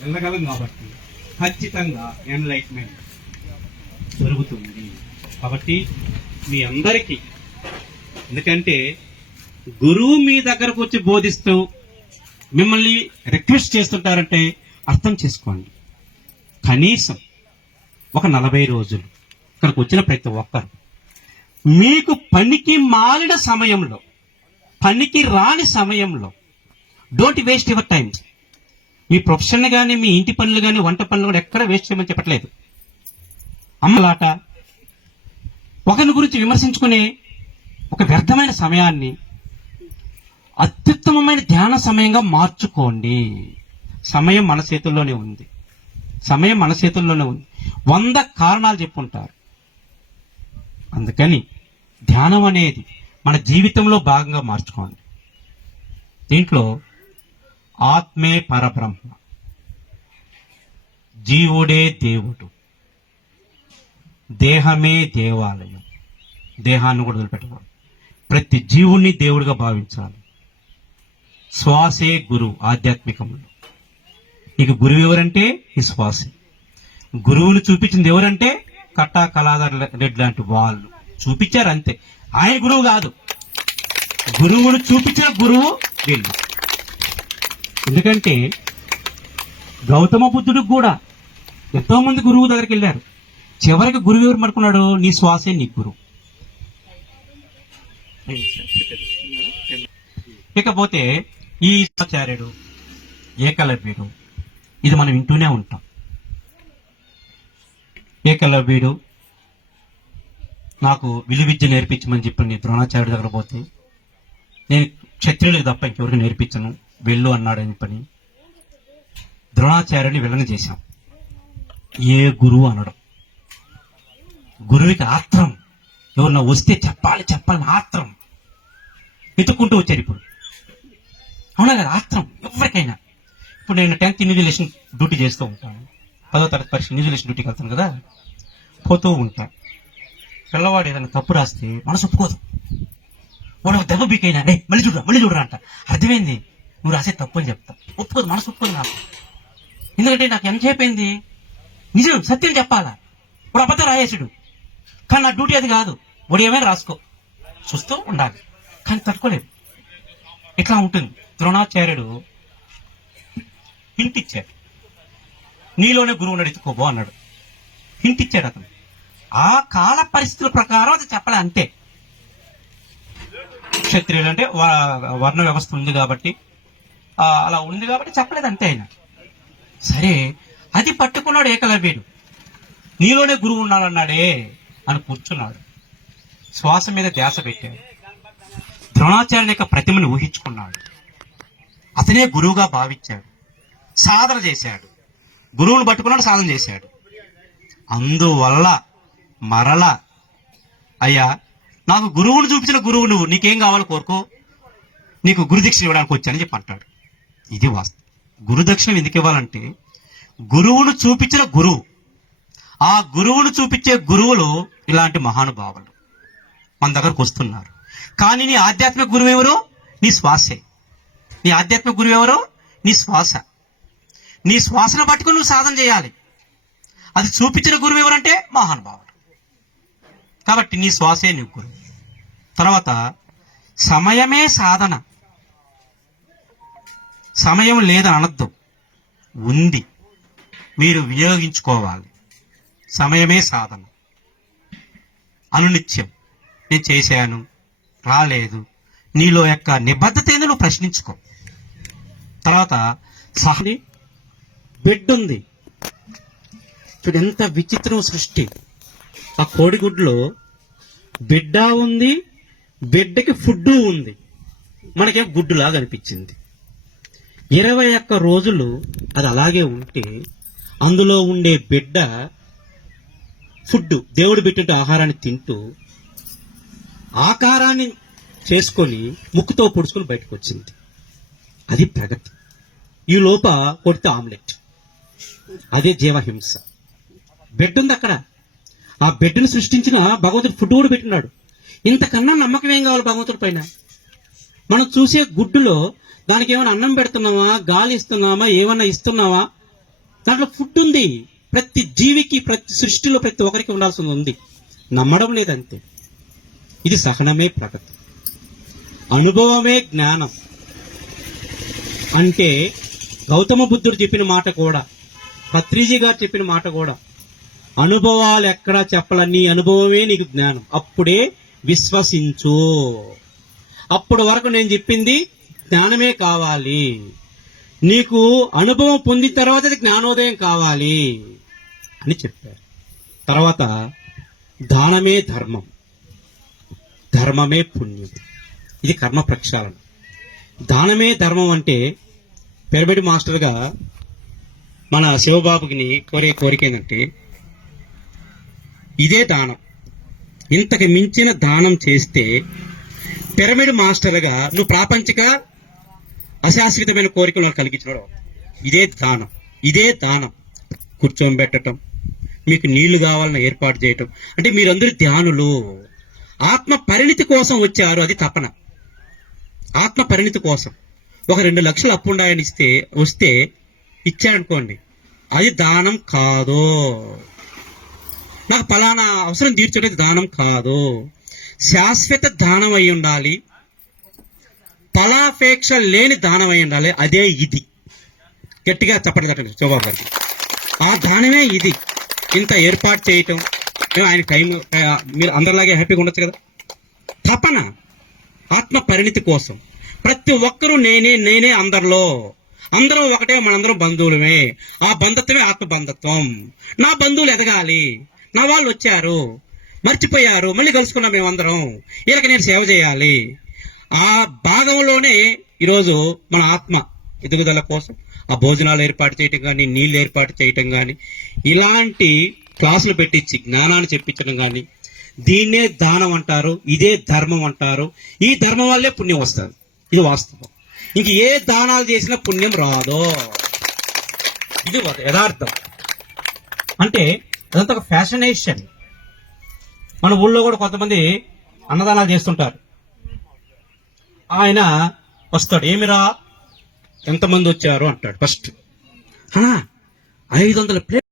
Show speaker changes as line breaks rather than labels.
వెళ్ళగలం కాబట్టి ఖచ్చితంగా ఎన్లైట్మెంట్ జరుగుతుంది. కాబట్టి మీ అందరికీ ఎందుకంటే గురువు మీ దగ్గరకు వచ్చి బోధిస్తూ మిమ్మల్ని రిక్వెస్ట్ చేస్తుంటారంటే అర్థం చేసుకోండి. కనీసం ఒక నలభై రోజులు ఇక్కడికి వచ్చిన ప్రతి ఒక్కరు. మీకు పనికి మాలిన సమయంలో పనికి రాని సమయంలో డోంట్ వేస్ట్ యువర్ టైం మీ ప్రొఫెషన్ కానీ మీ ఇంటి పనులు కానీ వంట పనులు కూడా ఎక్కడ వేస్ట్ చేయమని చెప్పట్లేదు. అమ్మలాట ఒకరి గురించి విమర్శించుకునే ఒక వ్యర్థమైన సమయాన్ని అత్యుత్తమమైన ధ్యాన సమయంగా మార్చుకోండి. సమయం మన చేతుల్లోనే ఉంది. సమయం మన చేతుల్లోనే ఉంది. వంద కారణాలు చెప్పుంటారు. అందుకని ధ్యానం అనేది మన జీవితంలో భాగంగా మార్చుకోండి. దీంట్లో ఆత్మే పరబ్రహ్మ. జీవుడే దేవుడు. దేహమే దేవాలయం. దేహాన్ని కూడా వదిలిపెట్టకూడదు. ప్రతి జీవుణ్ణి దేవుడిగా భావించాలి. శ్వాసే గురు ఆధ్యాత్మికంలో నీకు గురువు ఎవరంటే? ఈ శ్వాసే. గురువుని చూపించింది ఎవరంటే? కట్టా కళాధర్ రెడ్డి లాంటి వాళ్ళు. చూపించారు అంతే. ఆయన గురువు కాదు. గురువును చూపించిన గురువు వీళ్ళు. ఎందుకంటే గౌతమ బుద్ధుడికి కూడా ఎంతో మంది గురువు దగ్గరికి వెళ్ళారు. చివరికి గురువు ఎవరు పడుకున్నాడు? నీ శ్వాసే నీ గురువు ఇకపోతే ఈ ఆచార్యుడు ఏకలవ్యుడు ఇది మనం వింటూనే ఉంటాం. ఏకలవ్యుడు నాకు విలు విద్య నేర్పించమని చెప్పి నేను ద్రోణాచార్యుడి దగ్గర పోతే నేను క్షత్రియులకు తప్ప ఇంకెవరికి నేర్పించను. వెళ్ళు అన్నాడని పని. ద్రోణాచార్యుని విలన చేశాం. ఏ గురువు అనడం. గురువుకి ఆత్రం. ఎవరన్నా వస్తే చెప్పాలి చెప్పాలని ఆత్రం. వెతుక్కుంటూ వచ్చారు ఇప్పుడు. అవునా కదా ఆత్రం. ఎవరికైనా. ఇప్పుడు నేను టెన్త్ ఇన్విజిలేషన్ డ్యూటీ చేస్తూ ఉంటాను. పదో తరగతి పరీక్ష ఇన్విజిలేషన్ డ్యూటీకి వెళ్తాను కదా. పోతూ ఉంటాను పిల్లవాడు ఏదైనా తప్పు రాస్తే మనసు ఒప్పుకోదు. వాడు దెబ్బ బీకైనా డే మళ్ళీ చూడరా మళ్ళీ చూడరా అంట. అర్థమైంది? నువ్వు రాసే తప్పు అని చెప్తా. ఒప్పుకోదు మనసు ఒప్పుకోదు నాకు. ఎందుకంటే నాకు ఎంత అయిపోయింది నిజం సత్యం చెప్పాలా? ఇప్పుడు అబద్ధం రాయేసుడు. కానీ నా డ్యూటీ అది కాదు. వాడు ఏమైనా రాసుకో. చూస్తూ ఉండాలి. కానీ తట్టుకోలేదు ఇట్లా ఉంటుంది. ద్రోణాచార్యుడు హింట్ నీలోనే గురువు నడుచుకోబో అన్నాడు. ఇంటిచ్చాడు అతను. ఆ కాల పరిస్థితుల ప్రకారం అది చెప్పలే అంతే. క్షత్రియులు అంటే వ- వర్ణ వ్యవస్థ ఉంది కాబట్టి అలా ఉంది కాబట్టి చెప్పలేదు అంతే ఆయన. సరే అది పట్టుకున్నాడు ఏకలవ్యుడు. నీలోనే గురువు ఉన్నాడన్నాడే అని కూర్చున్నాడు. శ్వాస మీద ధ్యాస పెట్టాడు. ద్రోణాచార్యుని యొక్క ప్రతిమను ఊహించుకున్నాడు. అతనే గురువుగా భావించాడు. సాధన చేశాడు. గురువును పట్టుకున్నాడు సాధన చేశాడు. అందువల్ల మరల అయ్యా నాకు గురువును చూపించిన గురువు నువ్వు. నీకేం కావాలో కోరుకో? నీకు గురుదీక్ష ఇవ్వడానికి వచ్చానని చెప్పి అంటాడు. ఇది వాస్తవం. గురుదక్షిణం ఎందుకు ఇవ్వాలంటే గురువును చూపించిన గురువు ఆ గురువును చూపించే గురువులు ఇలాంటి మహానుభావులు మన దగ్గరకు వస్తున్నారు. కానీ నీ ఆధ్యాత్మిక గురువు ఎవరు? నీ శ్వాసే. నీ ఆధ్యాత్మిక గురువు ఎవరు? నీ శ్వాస. నీ శ్వాసను పట్టుకుని నువ్వు సాధన చేయాలి. అది చూపించిన గురువు ఎవరంటే? మహానుభావుడు. కాబట్టి నీ శ్వాసే నీ గురువు. తర్వాత సమయమే సాధన. సమయం లేదని అనొద్దు. ఉంది. మీరు వినియోగించుకోవాలి. సమయమే సాధన. అనునిత్యం. నేను చేశాను. రాలేదు. నీలో యొక్క నిబద్ధత నువ్వు ప్రశ్నించుకో. తర్వాత సహని బెడ్ ఉంది. చూడు ఎంత విచిత్రం సృష్టి. ఆ కోడిగుడ్లో బిడ్డ ఉంది బిడ్డకి ఫుడ్ ఉంది. మనకేం గుడ్డులాగా అనిపించింది. ఇరవై ఒక్క రోజులు అది అలాగే ఉంటే అందులో ఉండే బిడ్డ ఫుడ్ దేవుడు పెట్టిన ఆహారాన్ని తింటూ ఆకారాన్ని చేసుకొని ముక్కుతో పొడుచుకొని బయటకు వచ్చింది అది ప్రగతి. ఈ లోప కొడితే ఆమ్లెట్. అదే జీవహింస. బెడ్ ఉంది అక్కడ. ఆ బెడ్ని సృష్టించిన భగవంతుడు ఫుడ్ కూడా పెట్టినాడు. ఇంతకన్నా నమ్మకం ఏం కావాలి భగవంతుడి పైన? మనం చూసే గుడ్డులో దానికి ఏమైనా అన్నం పెడుతున్నామా గాలి ఇస్తున్నామా ఏమైనా ఇస్తున్నావా దాంట్లో ఫుడ్ ఉంది. ప్రతి జీవికి ప్రతి సృష్టిలో ప్రతి ఒక్కరికి ఉండాల్సింది ఉంది. నమ్మడం లేదంతే. ఇది సహనమే ప్రగతి. అనుభవమే జ్ఞానం. అంటే గౌతమ బుద్ధుడు చెప్పిన మాట కూడా పత్రిజీ గారు చెప్పిన మాట కూడా అనుభవాలు ఎక్కడా చెప్పాలని అనుభవమే నీకు జ్ఞానం. అప్పుడే విశ్వసించు. అప్పటి వరకు నేను చెప్పింది జ్ఞానమే కావాలి. నీకు అనుభవం పొందిన తర్వాత అది జ్ఞానోదయం కావాలి అని చెప్పారు. తర్వాత దానమే ధర్మం. ధర్మమే పుణ్యం. ఇది కర్మ ప్రక్షాళన. దానమే ధర్మం అంటే పిరమిడ్ మాస్టర్గా మన శివబాబుకి కోరే కోరిక ఏంటంటే ఇదే దానం. ఇంతకు మించిన దానం చేస్తే పిరమిడ్ మాస్టర్గా నువ్వు ప్రాపంచిక అశాశ్వతమైన కోరికలు కలిగించిన ఇదే దానం ఇదే దానం. కూర్చోబెట్టడం మీకు నీళ్ళు కావాలని ఏర్పాటు చేయటం. అంటే మీరందరూ ధ్యానులు. ఆత్మ పరిణితి కోసం వచ్చారు అది తపన. ఆత్మ పరిణితి కోసం. ఒక రెండు లక్షలు అప్పు ఉండాలని ఇస్తే వస్తే ఇచ్చారనుకోండి అది దానం కాదు. నాకు ఫలానా అవసరం తీర్చడం దానం కాదు. శాశ్వత దానం అయి ఉండాలి. ఫలాపేక్ష లేని దానం అయి ఉండాలి. అదే ఇది. గట్టిగా చెప్పండి చెప్పండి శోభా గారికి ఆ దానమే ఇది. ఇంత ఏర్పాటు చేయటం మేము ఆయన టైం మీరు అందరిలాగే హ్యాపీగా ఉండొచ్చు కదా? తపన ఆత్మ పరిణితి కోసం. ప్రతి ఒక్కరూ నేనే నేనే అందరిలో. అందరం ఒకటే మనందరం బంధువులమే. ఆ బంధత్వమే ఆత్మ బంధత్వం నా బంధువులు ఎదగాలి. నా వాళ్ళు వచ్చారు. మర్చిపోయారు. మళ్ళీ కలుసుకున్నాం మేమందరం. వీళ్ళకి నేను సేవ చేయాలి. ఆ భాగంలోనే ఈరోజు మన ఆత్మ ఎదుగుదల కోసం ఆ భోజనాలు ఏర్పాటు చేయటం కానీ నీళ్ళు ఏర్పాటు చేయటం కానీ ఇలాంటి క్లాసులు పెట్టించి జ్ఞానాన్ని చెప్పించడం కానీ దీన్నే దానం అంటారు ఇదే ధర్మం అంటారు. ఈ ధర్మం వల్లే పుణ్యం వస్తుంది. ఇది వాస్తవం. ఇంక ఏ దానాలు చేసినా పుణ్యం రాదు. ఇది యథార్థం. అంటే అదంతా ఒక ఫ్యాషనేషన్ మన ఊళ్ళో కూడా కొంతమంది అన్నదానాలు చేస్తుంటారు. ఆయన వస్తాడు ఏమిరా? ఎంతమంది వచ్చారు? అంటాడు ఫస్ట్. ఐదు వందల ప్లేట్